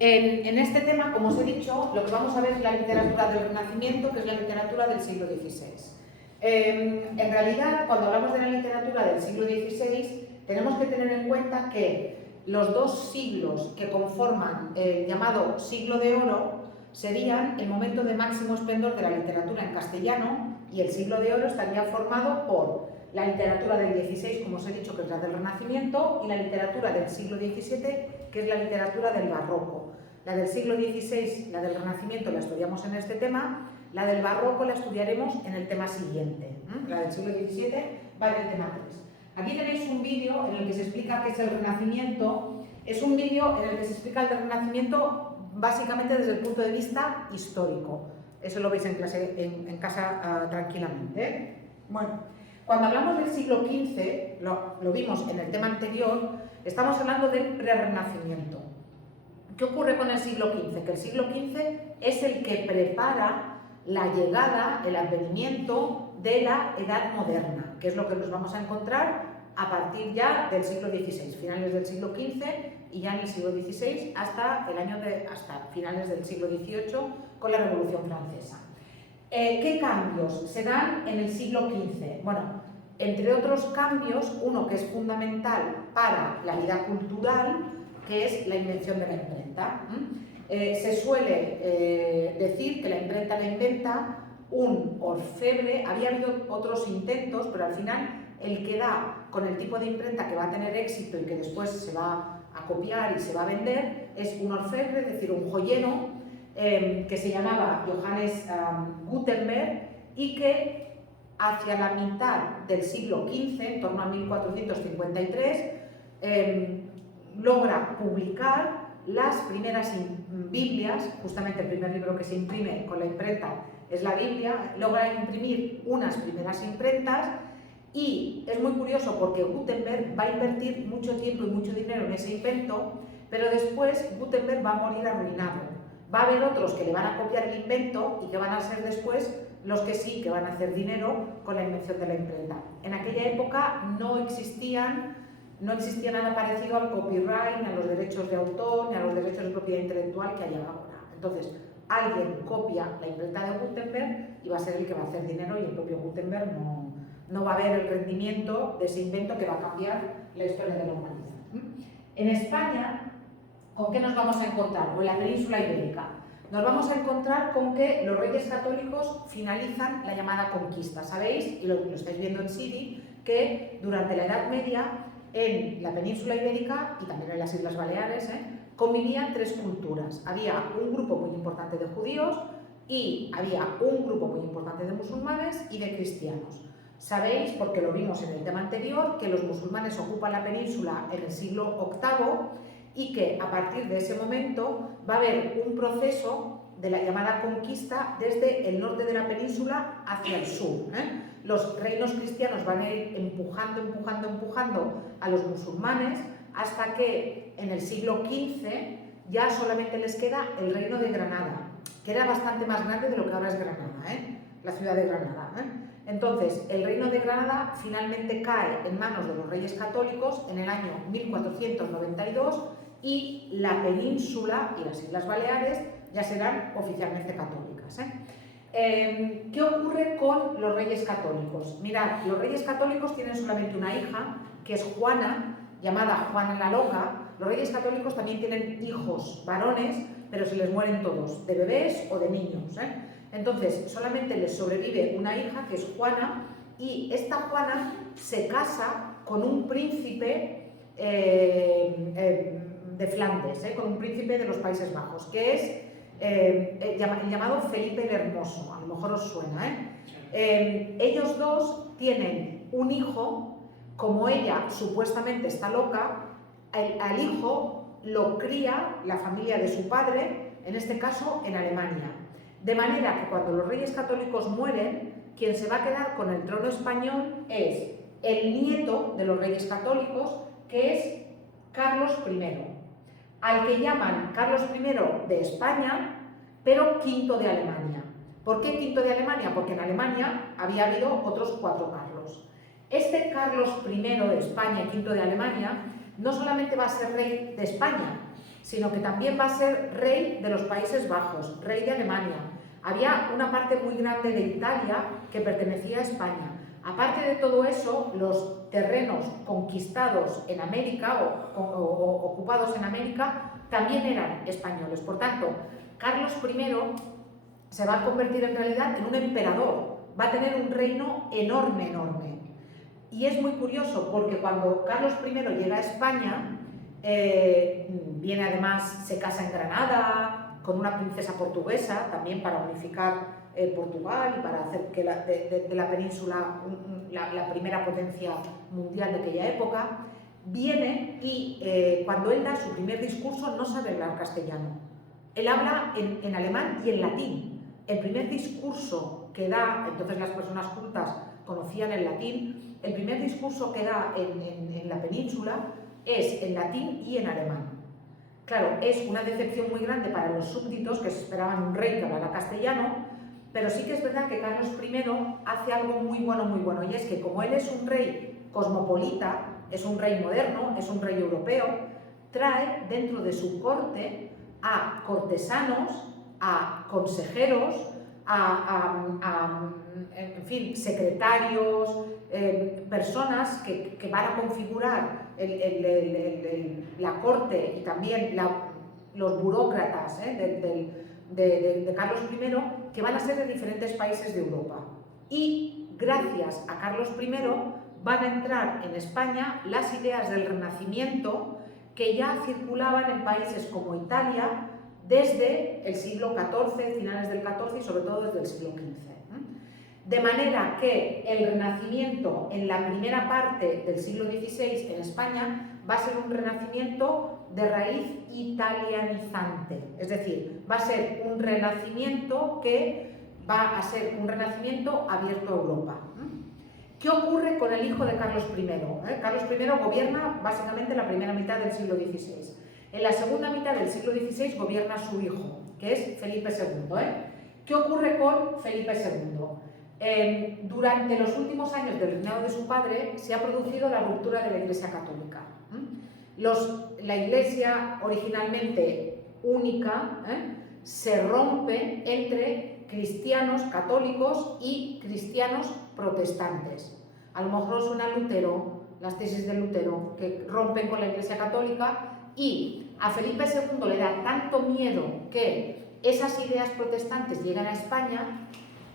En este tema, como os he dicho, lo que vamos a ver es la literatura del Renacimiento, que es la literatura del siglo XVI. En realidad, cuando hablamos de la literatura del siglo XVI, tenemos que tener en cuenta que los dos siglos que conforman el llamado siglo de oro serían el momento de máximo esplendor de la literatura en castellano, y el siglo de oro estaría formado por la literatura del XVI, como os he dicho, que es la del Renacimiento, y la literatura del siglo XVII, que es la literatura del Barroco. La del siglo XVI, la del Renacimiento, la estudiamos en este tema, la del Barroco la estudiaremos en el tema siguiente. La del siglo XVII va en el tema 3. Aquí tenéis un vídeo en el que se explica qué es el Renacimiento. Es un vídeo en el que se explica el Renacimiento básicamente desde el punto de vista histórico. Eso lo veis en clase, en casa tranquilamente. Bueno, cuando hablamos del siglo XV, lo vimos en el tema anterior, estamos hablando del prerrenacimiento. ¿Qué ocurre con el siglo XV? Que el siglo XV es el que prepara la llegada, el advenimiento de la Edad Moderna, que es lo que nos vamos a encontrar a partir ya del siglo XVI, finales del siglo XV y ya en el siglo XVI hasta finales del siglo XVIII con la Revolución Francesa. ¿Qué cambios se dan en el siglo XV? Bueno, entre otros cambios, uno que es fundamental para la vida cultural, que es la invención de la imprenta. Se suele decir que la imprenta la inventa un orfebre. Había habido otros intentos, pero al final el que da con el tipo de imprenta que va a tener éxito y que después se va a copiar y se va a vender es un orfebre, es decir, un joyero, que se llamaba Johannes Gutenberg, y que hacia la mitad del siglo XV, en torno a 1453, logra publicar las primeras Biblias. Justamente el primer libro que se imprime con la imprenta es la Biblia. Logra imprimir unas primeras imprentas y es muy curioso porque Gutenberg va a invertir mucho tiempo y mucho dinero en ese invento, pero después Gutenberg va a morir arruinado. Va a haber otros que le van a copiar el invento y que van a ser después los que sí que van a hacer dinero con la invención de la imprenta. En aquella época no existía nada parecido al copyright, ni a los derechos de autor, ni a los derechos de propiedad intelectual que hay ahora. Entonces, alguien copia la imprenta de Gutenberg y va a ser el que va a hacer dinero, y el propio Gutenberg no va a ver el rendimiento de ese invento que va a cambiar la historia de la humanidad. En España, ¿con qué nos vamos a encontrar? O en la península ibérica. Nos vamos a encontrar con que los reyes católicos finalizan la llamada conquista. Sabéis, y lo estáis viendo en Siri, que durante la Edad Media en la península ibérica y también en las Islas Baleares convivían tres culturas. Había un grupo muy importante de judíos y había un grupo muy importante de musulmanes y de cristianos. Sabéis, porque lo vimos en el tema anterior, que los musulmanes ocupan la península en el siglo VIII y que a partir de ese momento va a haber un proceso de la llamada conquista desde el norte de la península hacia el sur. Los reinos cristianos van a ir empujando a los musulmanes hasta que en el siglo XV ya solamente les queda el reino de Granada, que era bastante más grande de lo que ahora es Granada, la ciudad de Granada. Entonces, el reino de Granada finalmente cae en manos de los reyes católicos en el año 1492 y la península y las Islas Baleares ya serán oficialmente católicas. ¿Qué ocurre con los reyes católicos? Mirad, los reyes católicos tienen solamente una hija, que es Juana, llamada Juana la Loca. Los reyes católicos también tienen hijos varones, pero se les mueren todos, de bebés o de niños. Entonces, solamente les sobrevive una hija, que es Juana, y esta Juana se casa con un príncipe de Flandes, con un príncipe de los Países Bajos, que es el llamado Felipe el Hermoso. A lo mejor os suena. Ellos dos tienen un hijo. Como ella supuestamente está loca, al hijo lo cría la familia de su padre, en este caso en Alemania. De manera que cuando los reyes católicos mueren, quien se va a quedar con el trono español es el nieto de los reyes católicos, que es Carlos I, al que llaman Carlos I de España, pero V de Alemania. ¿Por qué V de Alemania? Porque en Alemania había habido otros 4 Carlos. Este Carlos I de España y V de Alemania no solamente va a ser rey de España, sino que también va a ser rey de los Países Bajos, rey de Alemania. Había una parte muy grande de Italia que pertenecía a España. Aparte de todo eso, los terrenos conquistados en América o ocupados en América también eran españoles. Por tanto, Carlos I se va a convertir en realidad en un emperador, va a tener un reino enorme, enorme. Y es muy curioso porque cuando Carlos I llega a España, viene además, se casa en Granada con una princesa portuguesa, también para unificar Portugal y para hacer que de la península la primera potencia mundial de aquella época. Viene y cuando él da su primer discurso no sabe hablar castellano. Él habla en alemán y en latín. El primer discurso que da, entonces las personas cultas conocían el latín, el primer discurso que da en la península es en latín y en alemán. Claro, es una decepción muy grande para los súbditos que se esperaban un rey que hablara castellano, pero sí que es verdad que Carlos I hace algo muy bueno, y es que como él es un rey cosmopolita, es un rey moderno, es un rey europeo, trae dentro de su corte a cortesanos, a consejeros, en fin, secretarios, personas que van a configurar la corte y también los burócratas de Carlos I, que van a ser de diferentes países de Europa. Y gracias a Carlos I van a entrar en España las ideas del Renacimiento que ya circulaban en países como Italia desde el siglo XIV, finales del XIV y sobre todo desde el siglo XV. De manera que el Renacimiento en la primera parte del siglo XVI en España va a ser un renacimiento de raíz italianizante, es decir, va a ser un renacimiento que va a ser un renacimiento abierto a Europa. ¿Qué ocurre con el hijo de Carlos I? Carlos I gobierna básicamente la primera mitad del siglo XVI. En la segunda mitad del siglo XVI gobierna su hijo, que es Felipe II. ¿Qué ocurre con Felipe II? Durante los últimos años del reinado de su padre se ha producido la ruptura de la Iglesia Católica. La Iglesia originalmente única se rompe entre cristianos católicos y cristianos protestantes. A lo mejor suena Lutero, las tesis de Lutero, que rompen con la Iglesia Católica, y a Felipe II le da tanto miedo que esas ideas protestantes llegan a España,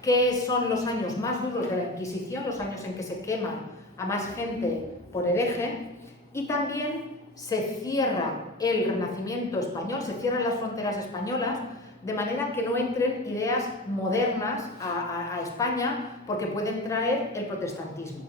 que son los años más duros de la Inquisición, los años en que se queman a más gente por hereje, y también se cierra el Renacimiento español, se cierran las fronteras españolas, de manera que no entren ideas modernas a España porque pueden traer el protestantismo.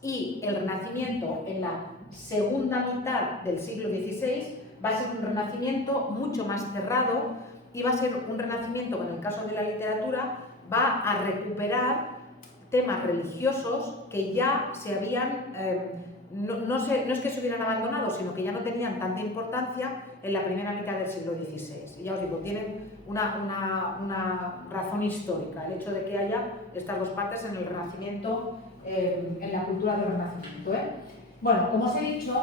Y el Renacimiento en la segunda mitad del siglo XVI va a ser un renacimiento mucho más cerrado y va a ser un renacimiento que en el caso de la literatura va a recuperar temas religiosos que ya se habían, no es que se hubieran abandonado, sino que ya no tenían tanta importancia en la primera mitad del siglo XVI. Y ya os digo, tienen una razón histórica, el hecho de que haya estas dos partes en el Renacimiento, en la cultura del Renacimiento. Bueno, como os he dicho,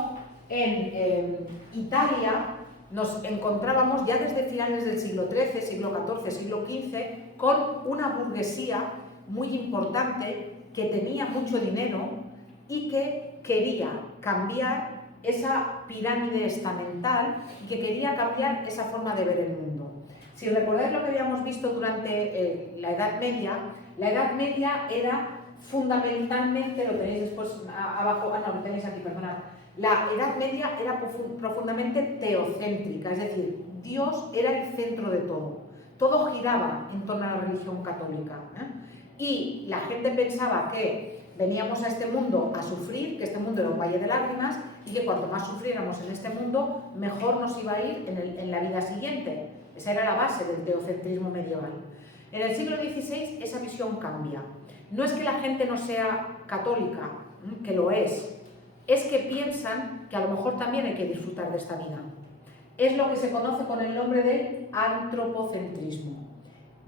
en Italia nos encontrábamos ya desde finales del siglo XIII, siglo XIV, siglo XV, con una burguesía muy importante que tenía mucho dinero y que quería cambiar esa pirámide estamental y que quería cambiar esa forma de ver el mundo. Si recordáis lo que habíamos visto durante la Edad Media era fundamentalmente, lo tenéis después abajo, no, lo tenéis aquí, perdonad. La Edad Media era profundamente teocéntrica, es decir, Dios era el centro de todo. Todo giraba en torno a la religión católica. Y la gente pensaba que veníamos a este mundo a sufrir, que este mundo era un valle de lágrimas y que cuanto más sufriéramos en este mundo, mejor nos iba a ir en la vida siguiente. Esa era la base del teocentrismo medieval. En el siglo XVI esa visión cambia. No es que la gente no sea católica, que lo es que piensan que a lo mejor también hay que disfrutar de esta vida. Es lo que se conoce con el nombre de antropocentrismo.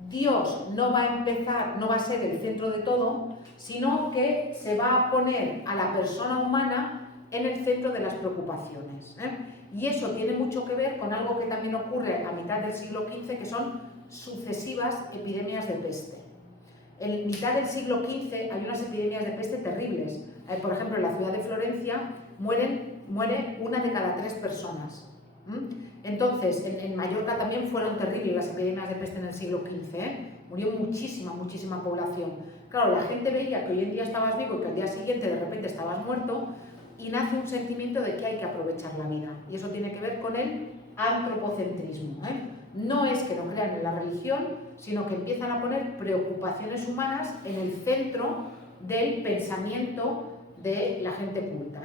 Dios no va a ser el centro de todo, sino que se va a poner a la persona humana en el centro de las preocupaciones, y eso tiene mucho que ver con algo que también ocurre a mitad del siglo XV, que son sucesivas epidemias de peste. En mitad del siglo XV hay unas epidemias de peste terribles. Por ejemplo, en la ciudad de Florencia muere 1 de cada 3 personas. Entonces, en Mallorca también fueron terribles las epidemias de peste en el siglo XV. Murió muchísima población. Claro, la gente veía que hoy en día estabas vivo y que al día siguiente de repente estabas muerto, y nace un sentimiento de que hay que aprovechar la vida. Y eso tiene que ver con el antropocentrismo. No es que no crean en la religión, sino que empiezan a poner preocupaciones humanas en el centro del pensamiento de la gente culta.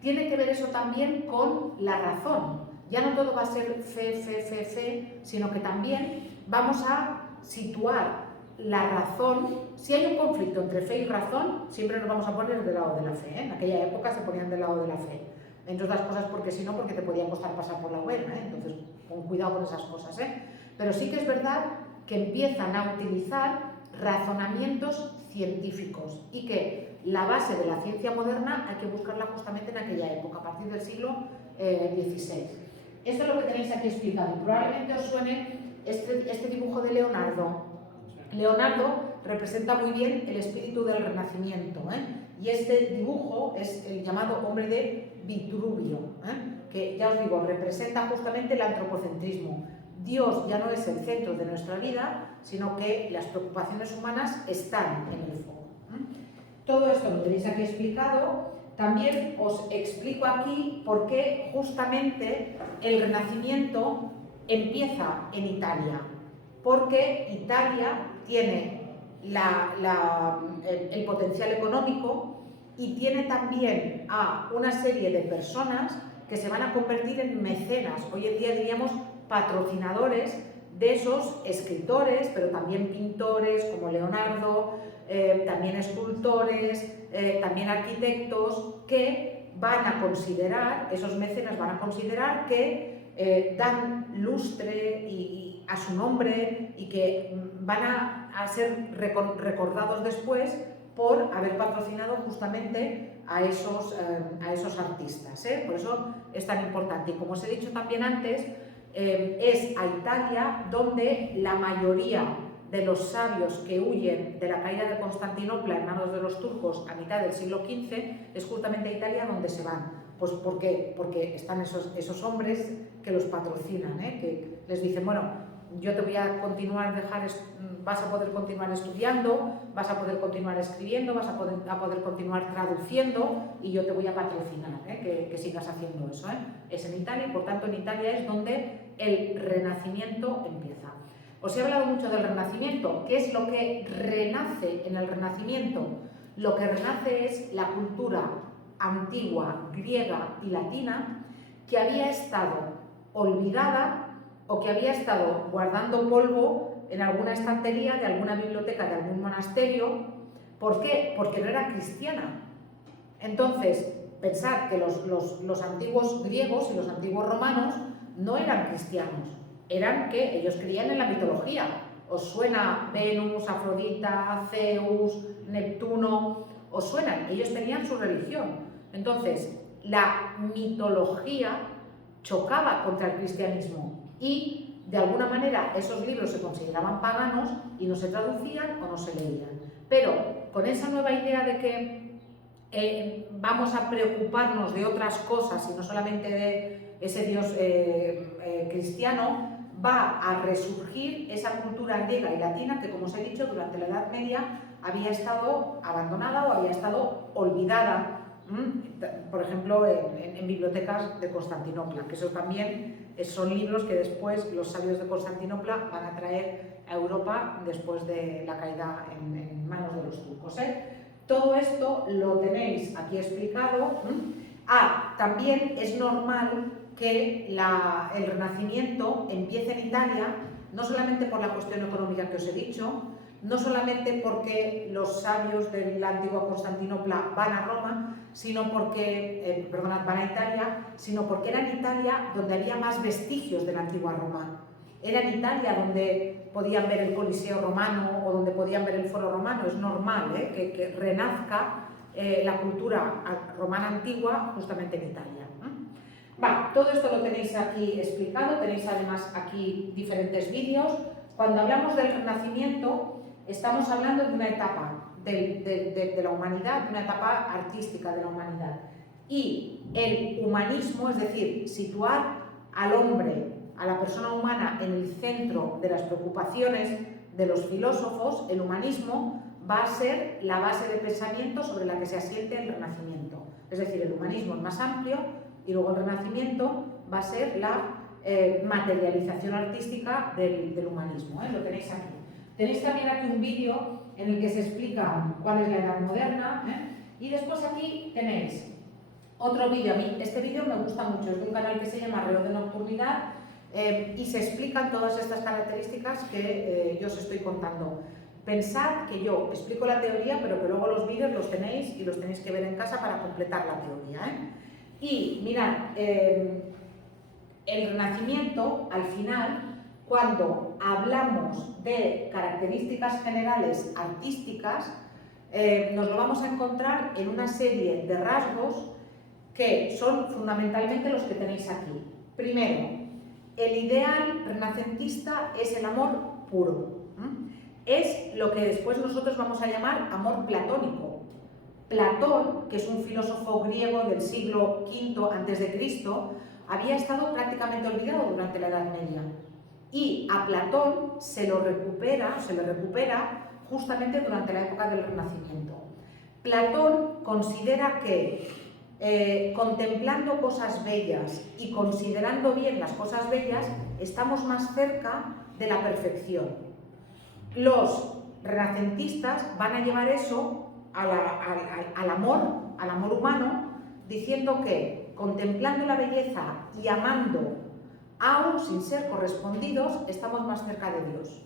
Tiene que ver eso también con la razón. Ya no todo va a ser fe, sino que también vamos a situar la razón. Si hay un conflicto entre fe y razón, siempre nos vamos a poner del lado de la fe. En aquella época se ponían del lado de la fe. Entre otras cosas porque si no, porque te podía costar pasar por la buena. Entonces, con cuidado con esas cosas. Pero sí que es verdad que empiezan a utilizar razonamientos científicos y que la base de la ciencia moderna hay que buscarla justamente en aquella época, a partir del siglo XVI. Esto es lo que tenéis aquí explicado. Probablemente os suene este dibujo de Leonardo. Leonardo representa muy bien el espíritu del Renacimiento, y este dibujo es el llamado hombre de Vitruvio, que ya os digo, representa justamente el antropocentrismo. Dios ya no es el centro de nuestra vida, sino que las preocupaciones humanas están en el foco. Todo esto lo tenéis aquí explicado. También os explico aquí por qué justamente el Renacimiento empieza en Italia. Porque Italia tiene el potencial económico y tiene también a una serie de personas que se van a convertir en mecenas. Hoy en día diríamos patrocinadores de esos escritores, pero también pintores como Leonardo, también escultores, también arquitectos, que van a considerar, esos mecenas van a considerar que dan lustre a su nombre y que van a ser recordados después por haber patrocinado justamente a esos artistas. Por eso es tan importante. Y como os he dicho también antes, es a Italia donde la mayoría de los sabios que huyen de la caída de Constantinopla en manos de los turcos a mitad del siglo XV, es justamente a Italia donde se van. Pues ¿por qué? Porque están esos hombres que los patrocinan, que les dicen, bueno, yo te voy a continuar, vas a poder continuar estudiando, vas a poder continuar escribiendo, vas a poder continuar traduciendo y yo te voy a patrocinar, que sigas haciendo eso. Es en Italia y por tanto en Italia es donde el Renacimiento empieza. Os he hablado mucho del Renacimiento. ¿Qué es lo que renace en el Renacimiento? Lo que renace es la cultura antigua, griega y latina, que había estado olvidada o que había estado guardando polvo en alguna estantería de alguna biblioteca de algún monasterio. ¿Por qué? Porque no era cristiana. Entonces, pensad que los antiguos griegos y los antiguos romanos no eran cristianos, eran que ellos creían en la mitología. ¿Os suena Venus, Afrodita, Zeus, Neptuno? ¿Os suenan? Ellos tenían su religión. Entonces, la mitología chocaba contra el cristianismo y, de alguna manera, esos libros se consideraban paganos y no se traducían o no se leían. Pero con esa nueva idea de que vamos a preocuparnos de otras cosas y no solamente de ese Dios cristiano, va a resurgir esa cultura griega y latina que, como os he dicho, durante la Edad Media había estado abandonada o había estado olvidada, por ejemplo, en bibliotecas de Constantinopla, que eso también son libros que después los sabios de Constantinopla van a traer a Europa después de la caída en manos de los turcos. Todo esto lo tenéis aquí explicado. También es normal que el Renacimiento empiece en Italia, no solamente por la cuestión económica que os he dicho, no solamente porque los sabios de la antigua Constantinopla van a Roma, van a Italia, sino porque era en Italia donde había más vestigios de la antigua Roma. Era en Italia donde podían ver el Coliseo romano o donde podían ver el Foro romano. Es normal que renazca la cultura romana antigua justamente en Italia. Vale, todo esto lo tenéis aquí explicado, tenéis además aquí diferentes vídeos. Cuando hablamos del Renacimiento, estamos hablando de una etapa de la humanidad, de una etapa artística de la humanidad. Y el humanismo, es decir, situar al hombre, a la persona humana en el centro de las preocupaciones de los filósofos, el humanismo va a ser la base de pensamiento sobre la que se asiente el Renacimiento. Es decir, el humanismo es más amplio y luego el Renacimiento va a ser la materialización artística del humanismo. Lo tenéis aquí. Tenéis también aquí un vídeo en el que se explica cuál es la Edad Moderna, y después aquí tenéis otro vídeo. A mí este vídeo me gusta mucho, es de un canal que se llama Reloj de Nocturnidad, y se explican todas estas características que yo os estoy contando. Pensad que yo explico la teoría, pero que luego los vídeos los tenéis y los tenéis que ver en casa para completar la teoría. Y mirad, el Renacimiento, al final, cuando hablamos de características generales artísticas, nos lo vamos a encontrar en una serie de rasgos que son fundamentalmente los que tenéis aquí. Primero, el ideal renacentista es el amor puro. Es lo que después nosotros vamos a llamar amor platónico. Platón, que es un filósofo griego del siglo V a.C., había estado prácticamente olvidado durante la Edad Media. Y a Platón se le recupera justamente durante la época del Renacimiento. Platón considera que contemplando cosas bellas y considerando bien las cosas bellas, estamos más cerca de la perfección. Los renacentistas van a llevar eso al amor humano, diciendo que contemplando la belleza y amando, aún sin ser correspondidos, estamos más cerca de Dios.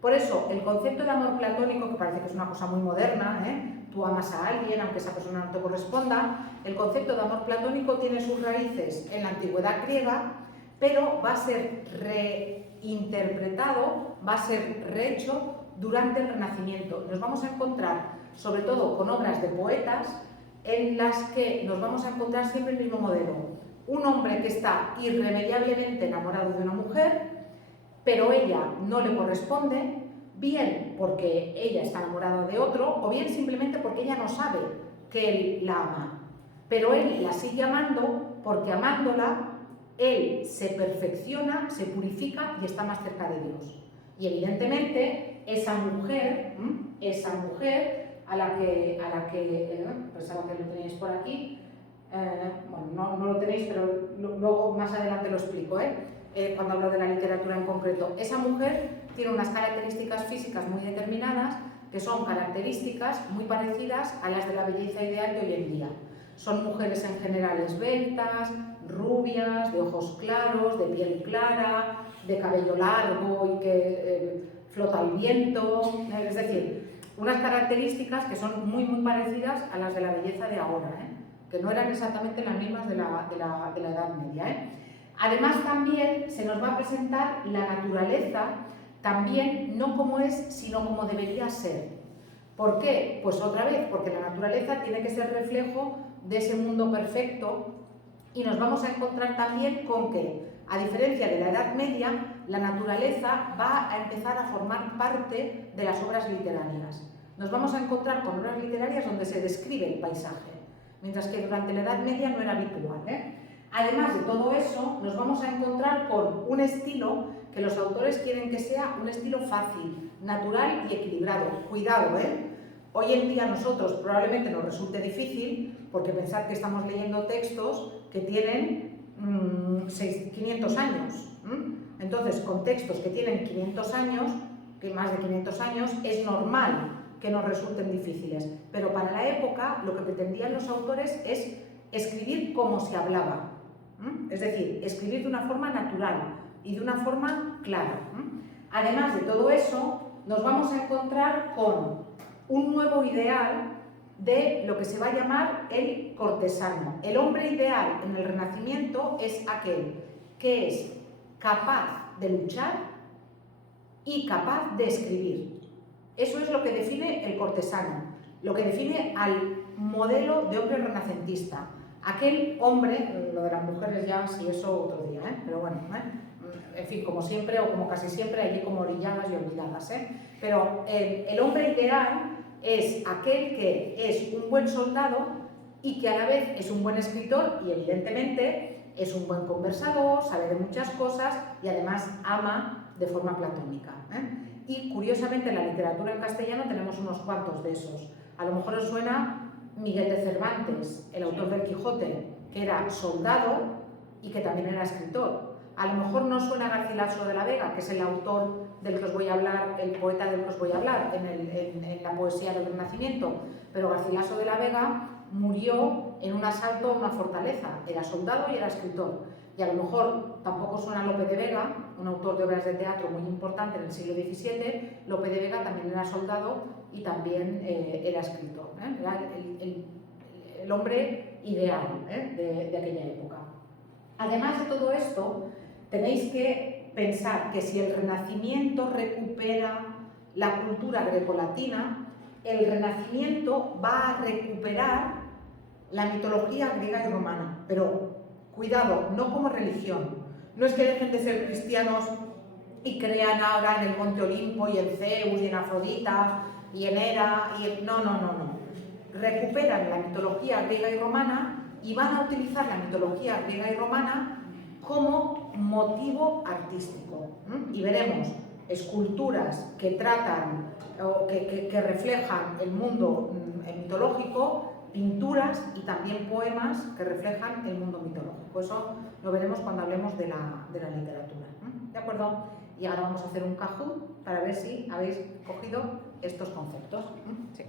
Por eso, el concepto de amor platónico, que parece que es una cosa muy moderna, tú amas a alguien aunque esa persona no te corresponda, el concepto de amor platónico tiene sus raíces en la antigüedad griega, pero va a ser reinterpretado, va a ser rehecho durante el Renacimiento. Nos vamos a encontrar, sobre todo con obras de poetas, en las que nos vamos a encontrar siempre el mismo modelo. Un hombre que está irremediablemente enamorado de una mujer, pero ella no le corresponde, bien porque ella está enamorada de otro, o bien simplemente porque ella no sabe que él la ama. Pero él la sigue amando porque amándola, él se perfecciona, se purifica y está más cerca de Dios. Y evidentemente esa mujer a la que pensaba que lo tenéis por aquí, bueno, no lo tenéis, pero luego más adelante lo explico, cuando hablo de la literatura en concreto. Esa mujer tiene unas características físicas muy determinadas, que son características muy parecidas a las de la belleza ideal de hoy en día. Son mujeres en general esbeltas, rubias, de ojos claros, de piel clara, de cabello largo y que flota al viento, es decir, unas características que son muy parecidas a las de la belleza de ahora, que no eran exactamente las mismas de la Edad Media. Además también se nos va a presentar la naturaleza, también no como es, sino como debería ser. ¿Por qué? Pues otra vez, porque la naturaleza tiene que ser reflejo de ese mundo perfecto, y nos vamos a encontrar también con que, a diferencia de la Edad Media, la naturaleza va a empezar a formar parte de las obras literarias. Nos vamos a encontrar con obras literarias donde se describe el paisaje, mientras que durante la Edad Media no era habitual. Además de todo eso, nos vamos a encontrar con un estilo que los autores quieren que sea un estilo fácil, natural y equilibrado. Cuidado, Hoy en día a nosotros probablemente nos resulte difícil, porque pensad que estamos leyendo textos que tienen 500 años. Entonces, con textos que tienen 500 años, que más de 500 años, es normal que nos resulten difíciles. Pero para la época, lo que pretendían los autores es escribir como se hablaba. Es decir, escribir de una forma natural y de una forma clara. Además de todo eso, nos vamos a encontrar con un nuevo ideal de lo que se va a llamar el cortesano. El hombre ideal en el Renacimiento es aquel que es capaz de luchar y capaz de escribir. Eso es lo que define el cortesano, lo que define al modelo de hombre renacentista. Aquel hombre, lo de las mujeres ya, si eso otro día, pero bueno, en fin, como siempre o como casi siempre, allí como orilladas y olvidadas. Pero el hombre ideal es aquel que es un buen soldado y que a la vez es un buen escritor y evidentemente es un buen conversador, sabe de muchas cosas y además ama de forma platónica. Y curiosamente en la literatura en castellano tenemos unos cuantos de esos. A lo mejor os suena Miguel de Cervantes, el autor del Quijote, que era soldado y que también era escritor. A lo mejor no suena Garcilaso de la Vega, que es el autor del que os voy a hablar, el poeta del que os voy a hablar en la poesía del Renacimiento, pero Garcilaso de la Vega murió en un asalto a una fortaleza, era soldado y era escritor. Y a lo mejor tampoco suena Lope de Vega, un autor de obras de teatro muy importante en el siglo XVII. Lope de Vega también era soldado y también era escritor. Era el hombre ideal de aquella época. Además de todo esto, tenéis que pensar que si el Renacimiento recupera la cultura grecolatina, el Renacimiento va a recuperar la mitología griega y romana, pero cuidado, no como religión. No es que dejen de ser cristianos y crean ahora en el Monte Olimpo y en Zeus y en Afrodita y en Hera y no. Recuperan la mitología griega y romana y van a utilizar la mitología griega y romana como motivo artístico. Y veremos esculturas que tratan o que reflejan el mundo mitológico, pinturas y también poemas que reflejan el mundo mitológico. Eso lo veremos cuando hablemos de la literatura. ¿De acuerdo? Y ahora vamos a hacer un Kahoot para ver si habéis cogido estos conceptos. Sí.